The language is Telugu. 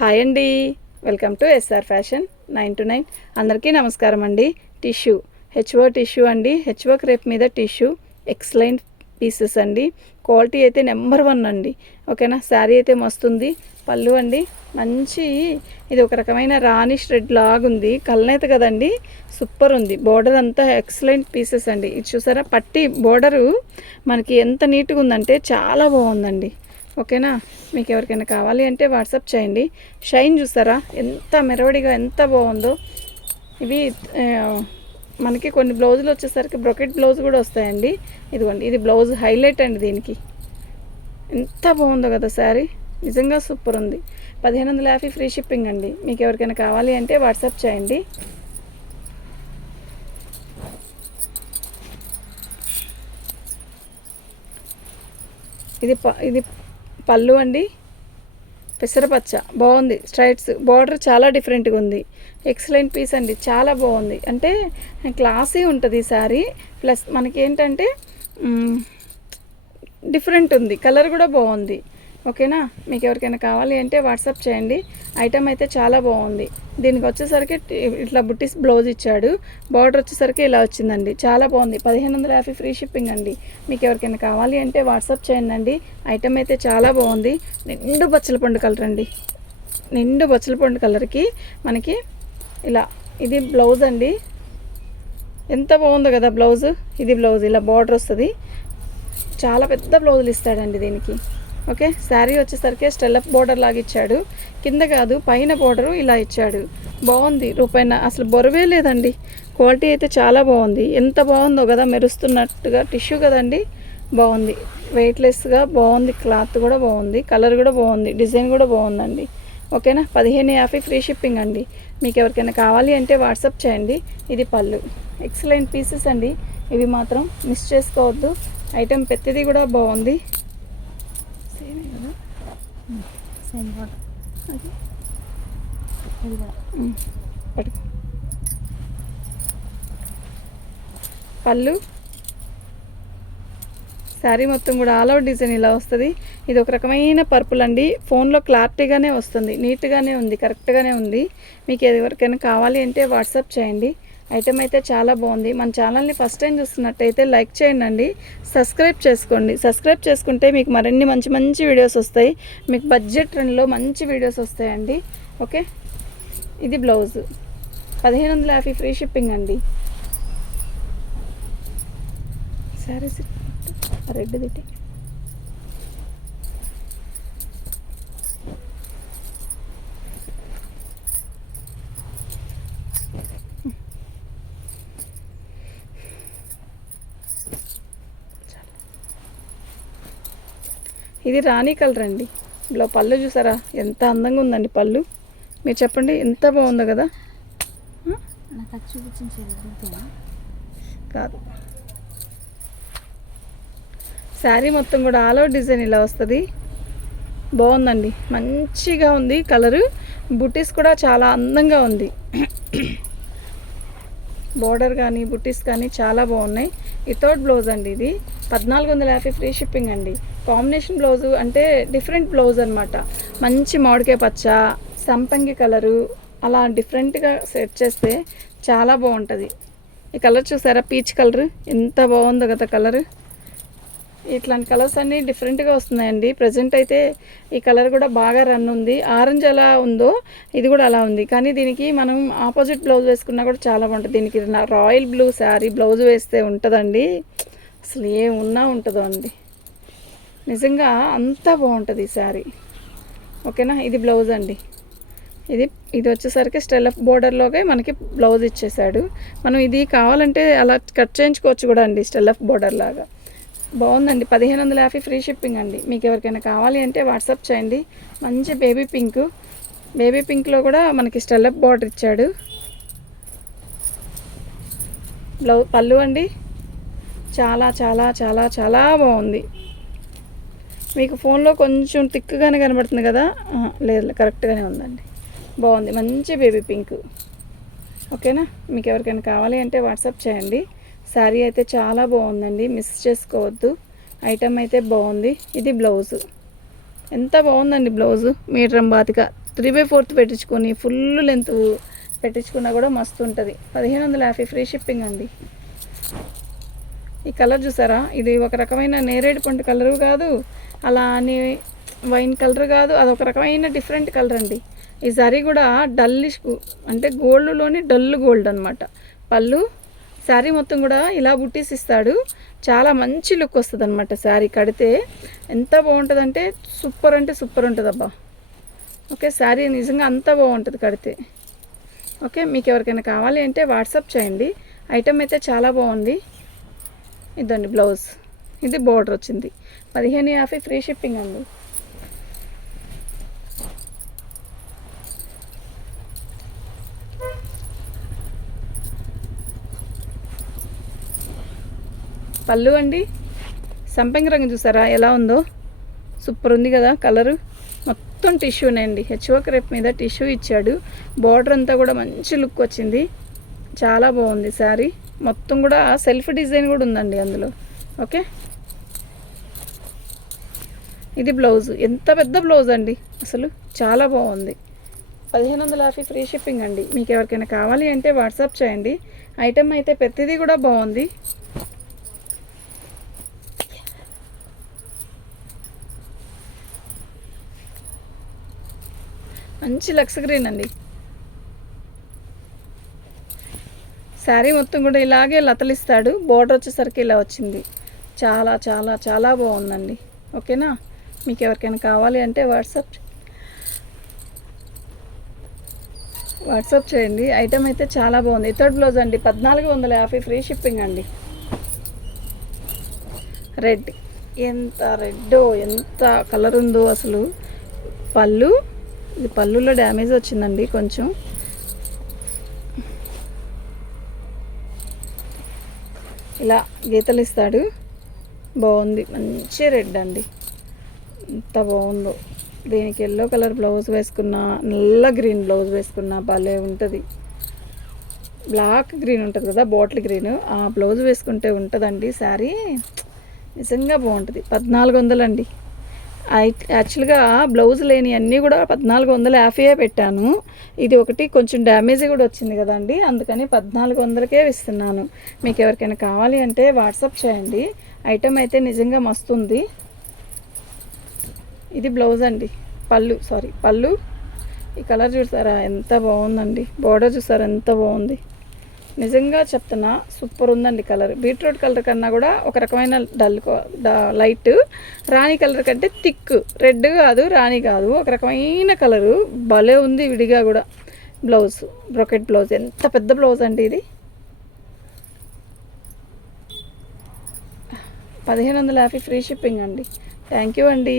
హాయ్ అండి. Welcome to SR fashion nine to nine అందరికీ నమస్కారం అండి. టిష్యూ హెచ్ఓ టిష్యూ అండి. హెచ్ఓ క్రేప్ మీద టిష్యూ ఎక్సలెంట్ పీసెస్ అండి. క్వాలిటీ అయితే నెంబర్ వన్ అండి. ఓకేనా శారీ అయితే మస్తుంది. పళ్ళు అండి. మంచి ఇది ఒక రకమైన రాణి ష్రెడ్ లాగుంది. కలనేత కదండి. సూపర్ ఉంది. బోర్డర్ అంతా ఎక్సలెంట్ పీసెస్ అండి. ఇది చూసారా? పట్టి బోర్డరు మనకి ఎంత నీట్గా ఉందంటే చాలా బాగుందండి. ఓకేనా? మీకు ఎవరికైనా కావాలి అంటే వాట్సాప్ చేయండి. షైన్ చూసారా ఎంత మెరవడిగా ఎంత బాగుందో. ఇవి మనకి కొన్ని బ్లౌజులు వచ్చేసరికి బ్రొకెట్ బ్లౌజ్ కూడా వస్తాయండి. ఇదిగోండి ఇది బ్లౌజ్ హైలైట్ అండి దీనికి. ఎంత బాగుందో కదా శారీ. నిజంగా సూపర్ ఉంది. పదిహేను వందల యాభై ఫ్రీ షిప్పింగ్ అండి. మీకు ఎవరికైనా కావాలి అంటే వాట్సాప్ చేయండి. ఇది ప ఇది పళ్ళు అండి. పెసరపచ్చ. బాగుంది. స్ట్రైట్స్ బార్డర్ చాలా డిఫరెంట్గా ఉంది. ఎక్సలెంట్ పీస్ అండి. చాలా బాగుంది. అంటే క్లాసీ ఉంటుంది ఈ శారీ ప్లస్ మనకి ఏంటంటే డిఫరెంట్ ఉంది. కలర్ కూడా బాగుంది. ఓకేనా? మీకు ఎవరికైనా కావాలి అంటే వాట్సాప్ చేయండి. ఐటమ్ అయితే చాలా బాగుంది. దీనికి వచ్చేసరికి ఇట్లా బుట్టీస్ బ్లౌజ్ ఇచ్చాడు. బార్డర్ వచ్చేసరికి ఇలా వచ్చిందండి. చాలా బాగుంది. పదిహేను వందల యాభై ఫ్రీ షిప్పింగ్ అండి. మీకు ఎవరికైనా కావాలి అంటే వాట్సాప్ చేయండి అండి ఐటమ్ అయితే చాలా బాగుంది. నిండు బచ్చల పండు కలర్ అండి. నిండు బచ్చల పండు కలర్కి మనకి ఇలా ఇది బ్లౌజ్ అండి. ఎంత బాగుందో కదా బ్లౌజ్? ఇది బ్లౌజ్. ఇలా బార్డర్ వస్తుంది. చాలా పెద్ద బ్లౌజులు ఇస్తాడండి దీనికి. ఓకే? శారీ వచ్చేసరికి స్టెల్లప్ బోర్డర్ లాగా ఇచ్చాడు. కింద కాదు పైన బోర్డరు ఇలా ఇచ్చాడు. బాగుంది రూపాయన అసలు బొరవే లేదండి. క్వాలిటీ అయితే చాలా బాగుంది. ఎంత బాగుందో కదా మెరుస్తున్నట్టుగా టిష్యూ కదండి. బాగుంది. వెయిట్లెస్గా బాగుంది క్లాత్ కూడా బాగుంది కలర్ కూడా బాగుంది డిజైన్ కూడా బాగుందండి. ఓకేనా? పదిహేను యాభై ఫ్రీ షిప్పింగ్ అండి. మీకు ఎవరికైనా కావాలి అంటే వాట్సాప్ చేయండి. ఇది పళ్ళు. ఎక్సలెంట్ పీసెస్ అండి. ఇవి మాత్రం మిస్ చేసుకోవద్దు. ఐటెం పెద్దది కూడా బాగుంది సేమే కదా సేమ్ బార్డర్ పళ్ళు. శారీ మొత్తం కూడా ఆల్ అవుట్ డిజైన్ ఇలా వస్తుంది. ఇది ఒక రకమైన పర్పుల్ అండి. ఫోన్లో క్లారిటీగానే వస్తుంది. నీట్గానే ఉంది. కరెక్ట్గానే ఉంది. మీకు ఎవరికైనా కావాలి అంటే వాట్సాప్ చేయండి. ఐటమ్ అయితే చాలా బాగుంది. మన ఛానల్ని ఫస్ట్ టైం చూస్తున్నట్టయితే లైక్ చేయండి సబ్స్క్రైబ్ చేసుకోండి. సబ్స్క్రైబ్ చేసుకుంటే మీకు మరిన్ని మంచి మంచి వీడియోస్ వస్తాయి. మీకు బడ్జెట్ ట్రెండ్లో మంచి వీడియోస్ వస్తాయండి. ఓకే? ఇది బ్లౌజ్. పదిహేను వందల యాభై ఫ్రీ షిప్పింగ్ అండి. సారీస్ రెడ్ తిట్టి ఇది రాణి కలర్ అండి. ఇందులో పళ్ళు చూసారా? ఎంత అందంగా ఉందండి పళ్ళు. మీరు చెప్పండి ఎంత బాగుందో కదా. కాదు. శారీ మొత్తం కూడా ఆల్ ఓవర్ డిజైన్ ఇలా వస్తుంది. బాగుందండి. మంచిగా ఉంది కలరు. బుటీస్ కూడా చాలా అందంగా ఉంది. బోర్డర్ కానీ బుటీస్ కానీ చాలా బాగున్నాయి. వితౌట్ బ్లౌజ్ అండి ఇది. పద్నాలుగు వందల యాభై ఫ్రీ షిప్పింగ్ అండి. కాంబినేషన్ బ్లౌజు అంటే డిఫరెంట్ బ్లౌజ్ అనమాట మంచి మామిడికాయ పచ్చ సంపంగి కలరు అలా డిఫరెంట్గా సెట్ చేస్తే చాలా బాగుంటుంది. ఈ కలర్ చూసారా? Peach colour. ఎంత బాగుందో కదా కలర్. ఇట్లాంటి కలర్స్ అన్నీ డిఫరెంట్గా వస్తున్నాయండి. ప్రజెంట్ అయితే ఈ కలర్ కూడా బాగా రన్ ఉంది. ఆరెంజ్ ఎలా ఉందో ఇది కూడా అలా ఉంది. కానీ దీనికి మనం ఆపోజిట్ బ్లౌజ్ వేసుకున్నా కూడా చాలా బాగుంటుంది. దీనికి రాయల్ బ్లూ శారీ బ్లౌజ్ వేస్తే ఉంటుందండి. అసలు ఏమున్నా ఉంటుందో అండి. నిజంగా అంతా బాగుంటుంది ఈ శారీ. ఓకేనా? ఇది బ్లౌజ్ అండి. ఇది ఇది వచ్చేసరికి స్టెలఫ్ బోర్డర్లోకి మనకి బ్లౌజ్ ఇచ్చేసాడు మనం ఇది కావాలంటే అలా కట్ చేయించుకోవచ్చు కూడా అండి స్టెలఫ్ బోర్డర్ లాగా. బాగుందండి. పదిహేను వందల యాభై ఫ్రీ షిప్పింగ్ అండి. మీకు ఎవరికైనా కావాలి అంటే వాట్సాప్ చేయండి. మంచి బేబీ పింక్. బేబీ పింక్లో కూడా మనకి స్టెలఫ్ బార్డర్ ఇచ్చాడు. బ్లౌ పళ్ళు అండి. చాలా చాలా చాలా చాలా బాగుంది. మీకు ఫోన్లో కొంచెం థిక్గానే కనబడుతుంది కదా? లేదు కరెక్ట్గానే ఉందండి. బాగుంది మంచి బేబీ పింక్. ఓకేనా? మీకు ఎవరికైనా కావాలి అంటే వాట్సాప్ చేయండి. శారీ అయితే చాలా బాగుందండి మిస్ చేసుకోవద్దు. ఐటమ్ అయితే బాగుంది ఇది బ్లౌజు. ఎంత బాగుందండి బ్లౌజు? మీటర్ బాతిక త్రీ బై ఫోర్త్ పెట్టించుకొని ఫుల్ లెంత్ పెట్టించుకున్నా కూడా మస్తు ఉంటుంది. పదిహేను వందల యాభై ఫ్రీ షిప్పింగ్ అండి. ఈ కలర్ చూసారా? ఇది ఒక రకమైన నేరేడు పండు కలర్ కాదు అలా అని వైన్ కలర్ కాదు అది ఒక రకమైన డిఫరెంట్ కలర్ అండి. ఈ సారీ కూడా డల్లిష్ అంటే గోల్డ్లోని డల్ గోల్డ్ అనమాట పళ్ళు శారీ మొత్తం కూడా ఇలా బుట్టీస్ ఇస్తాడు. చాలా మంచి లుక్ వస్తుంది అనమాట శారీ కడితే ఎంత బాగుంటుందంటే సూపర్ అంటే సూపర్ ఉంటుంది అబ్బా ఓకే శారీ నిజంగా అంత బాగుంటుంది కడితే. ఓకే మీకు ఎవరికైనా కావాలి అంటే వాట్సాప్ చేయండి. ఐటమ్ అయితే చాలా బాగుంది. ఇదండి బ్లౌజ్. ఇది బోర్డర్ వచ్చింది. పదిహేను యాభై ఫ్రీ షిప్పింగ్ అండి. పళ్ళు అండి. సంపెంగ రంగు చూసారా? ఎలా ఉందో? సూపర్ ఉంది కదా కలరు. మొత్తం టిష్యూనే అండి హెచ్ఓ క్రేప్ మీద టిష్యూ ఇచ్చాడు. బార్డర్ అంతా కూడా మంచి లుక్ వచ్చింది. చాలా బాగుంది శారీ. మొత్తం కూడా సెల్ఫ్ డిజైన్ కూడా ఉందండి అందులో. ఓకే? ఇది బ్లౌజ్. ఎంత పెద్ద బ్లౌజ్ అండి? అసలు చాలా బాగుంది. పదిహేను వందల యాభై ఫ్రీ షిప్పింగ్ అండి. మీకు ఎవరికైనా కావాలి అంటే వాట్సాప్ చేయండి. ఐటెం అయితే ప్రతిదీ కూడా బాగుంది. మంచి లక్స్ గ్రీన్ అండి. శారీ మొత్తం కూడా ఇలాగే లతలిస్తాడు. బోర్డర్ వచ్చేసరికి ఇలా వచ్చింది. చాలా చాలా చాలా బాగుందండి. ఓకేనా? మీకు ఎవరికైనా కావాలి అంటే వాట్సాప్ వాట్సాప్ చేయండి. ఐటమ్ అయితే చాలా బాగుంది. థర్డ్ బ్లౌజ్ అండి. పద్నాలుగు వందల యాభై ఫ్రీ షిప్పింగ్ అండి. రెడ్ ఎంత రెడ్ ఎంత కలర్ ఉందో అసలు. పళ్ళు ఇది పళ్ళులో డ్యామేజ్ వచ్చిందండి కొంచెం. ఇలా గీతలు ఇస్తాడు. బాగుంది. మంచి రెడ్ అండి. ఎంత బాగుందో. దీనికి ఎల్లో కలర్ బ్లౌజ్ వేసుకున్నా నల్ల గ్రీన్ బ్లౌజ్ వేసుకున్నా భలే ఉంటుంది. బ్లాక్ గ్రీన్ ఉంటుంది కదా బాటిల్ గ్రీన్. ఆ బ్లౌజ్ వేసుకుంటే ఉంటుందండి. శారీ నిజంగా బాగుంటుంది. పద్నాలుగు వందలండి. యాక్చువల్గా బ్లౌజ్ లేని అన్నీ కూడా పద్నాలుగు వందల యాభైయే పెట్టాను. ఇది ఒకటి కొంచెం డ్యామేజ్ కూడా వచ్చింది కదండి. అందుకని పద్నాలుగు వందలకే ఇస్తున్నాను. మీకు ఎవరికైనా కావాలి అంటే వాట్సాప్ చేయండి. ఐటమ్ అయితే నిజంగా మస్తుంది ఇది బ్లౌజ్ అండి. పళ్ళు సారీ పళ్ళు. ఈ కలర్ చూసారా? ఎంత బాగుందండి. బోర్డర్ చూసారా? ఎంత బాగుంది. నిజంగా చెప్తున్నా సూపర్ ఉందండి కలర్. బీట్రూట్ కలర్ కన్నా కూడా ఒక రకమైన డల్ లైట్. రాణి కలర్ కంటే థిక్. రెడ్ కాదు రాణి కాదు. ఒక రకమైన కలరు. భలే ఉంది విడిగా కూడా. Blouse brocade blouse. ఎంత పెద్ద బ్లౌజ్ అండి ఇది? పదిహేను వందల యాభై ఫ్రీ షిప్పింగ్ అండి. థ్యాంక్ యూ అండి.